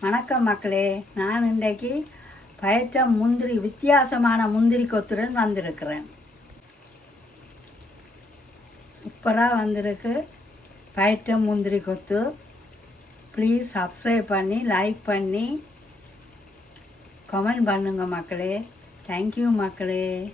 வணக்கம் மக்களே. நான் இன்றைக்கு பயற்ற முந்திரி வித்தியாசமான முந்திரி கொத்துடன் வந்திருக்கிறேன். சூப்பராக வந்திருக்கு. பயற்ற முந்திரி கொத்து. ப்ளீஸ் சப்ஸ்கிரைப் பண்ணி லைக் பண்ணி கமெண்ட் பண்ணுங்க மக்களே. தேங்க்யூ மக்களே.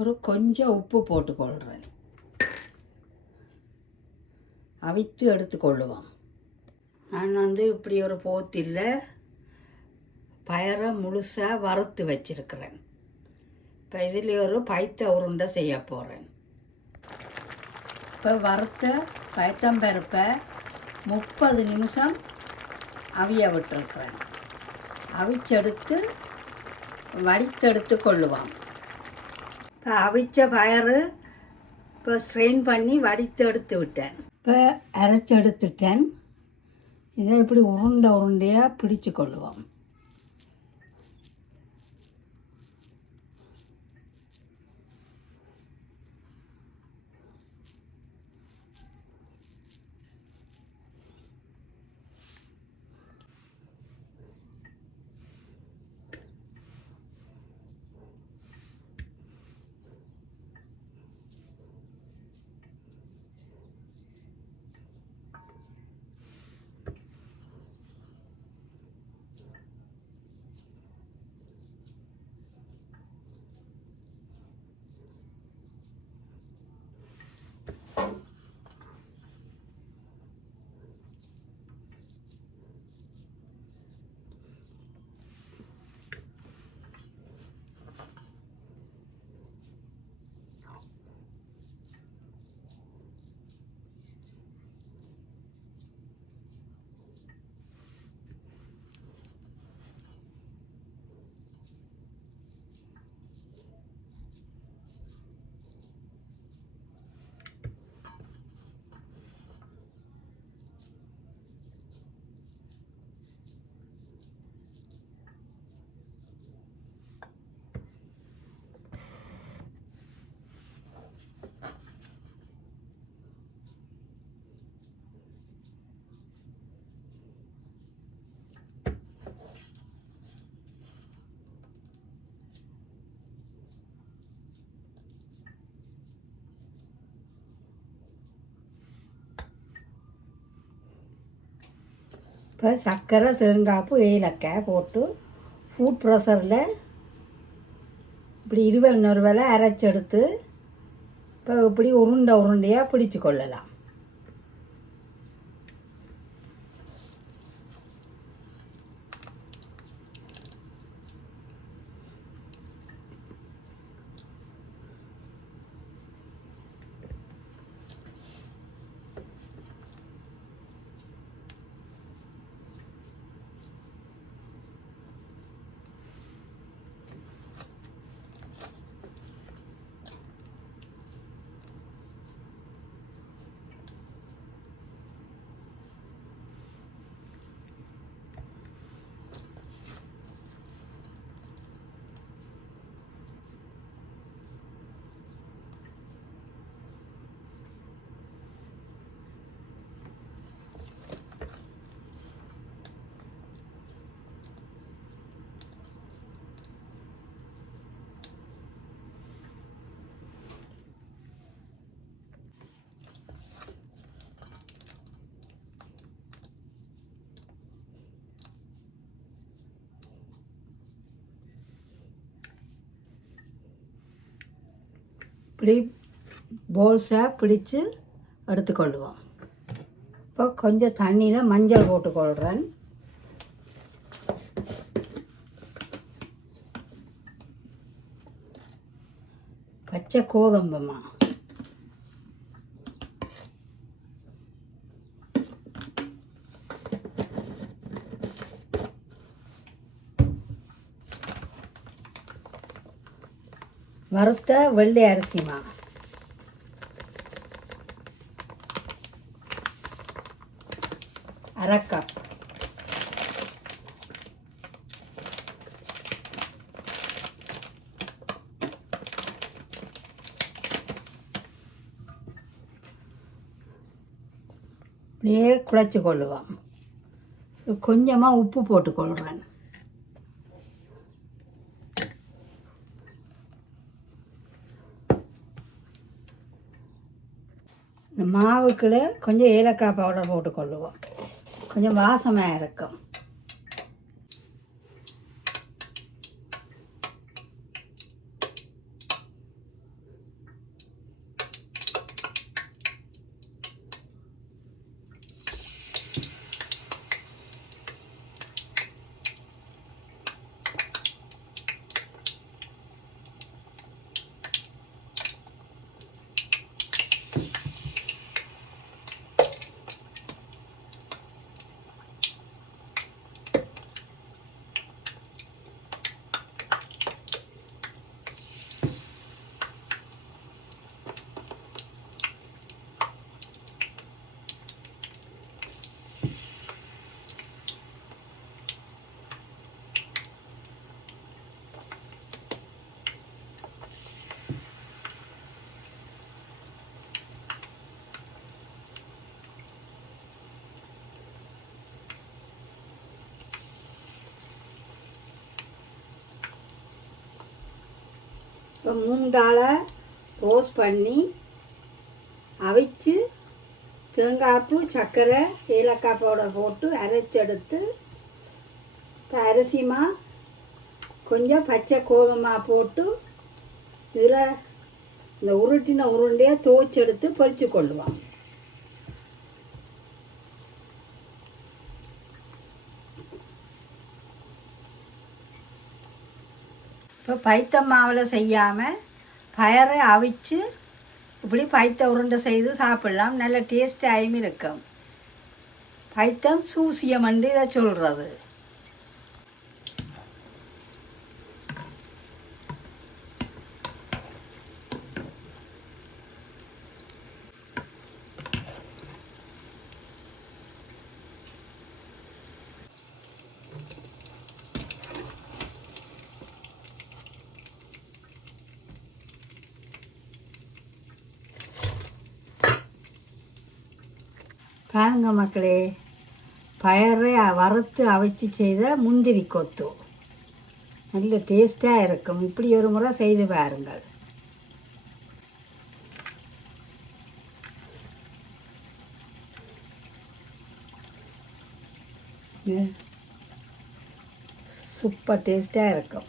ஒரு கொஞ்சம் உப்பு போட்டுக்கொள்கிறேன் அவித்து எடுத்துக்கொள்ளுவோம். நான் வந்து இப்படி ஒரு போத்தில் பயரை முழுசாக வறுத்து வச்சிருக்கிறேன். இப்போ இதில் ஒரு பைத்த உருண்டை செய்ய போகிறேன் இப்போ வறுத்த பயத்தம்பருப்பை முப்பது நிமிஷம் அவிய விட்டுருக்குறேன். அவிச்செடுத்து வடித்தெடுத்து கொள்ளுவான் அவிச்ச பயறு இப்போ ஸ்ட்ரெயின் பண்ணி வடித்து எடுத்து விட்டேன். இப்போ அரைச்சி எடுத்துட்டேன் இதை இப்படி உருண்டை உருண்டையாக பிடிச்சு கொள்ளுவோம் இப்போ சர்க்கரை தேங்காய்ப்பு ஏலக்காய் போட்டு ஃபுட் ப்ரெஷரில் இப்படி இருவல் நொறுவலை அரைச்செடுத்து இப்போ இப்படி உருண்டை உருண்டையாக பிடிச்சு கொள்ளலாம். இப்படி போல்ஸாக பிடிச்சு எடுத்துக்கொள்ளுவோம். இப்போ கொஞ்சம் தண்ணியில் மஞ்சள் போட்டுக்கொள்கிறேன் பச்சை கோதம்பமா. வறுத்த வெள்ளை அரிசிமா அரை கப் அப்படியே குழச்சி கொள்ளுவோம். கொஞ்சமாக உப்பு போட்டுக்கொள்கிறேன் இந்த மாவுக்குள்ளே கொஞ்சம் ஏலக்காய் பவுடர் போட்டுக்கொள்ளுவோம். கொஞ்சம் வாசமாக இருக்கும். இப்போ மூண்டாலை ரோஸ்ட் பண்ணி அவிச்சு தேங்காய்ப்பு சர்க்கரை ஏலக்காய் பவுடர் போட்டு அரைச்செடுத்து இப்போ அரிசிமா கொஞ்சம் பச்சை கோதுமா போட்டு இதில் இந்த உருட்டின உருண்டையை துவைச்செடுத்து பொரிச்சு கொள்ளுவாங்க இப்போ பைத்த மாவில் செய்யாமல் பயரை அவிச்சு இப்படி பைத்த உருண்டை செய்து சாப்பிடலாம். நல்ல டேஸ்டாகவும் இருக்கும் பைத்தம் சூசியம் என்று இதை சொல்கிறது பாருங்க மக்களே பயரை வறுத்து அவிச்சு செய்த முந்திரி கொத்து. நல்ல டேஸ்டாக இருக்கும். இப்படி ஒரு முறை செய்து பாருங்கள். சூப்பர் டேஸ்டாக இருக்கும்.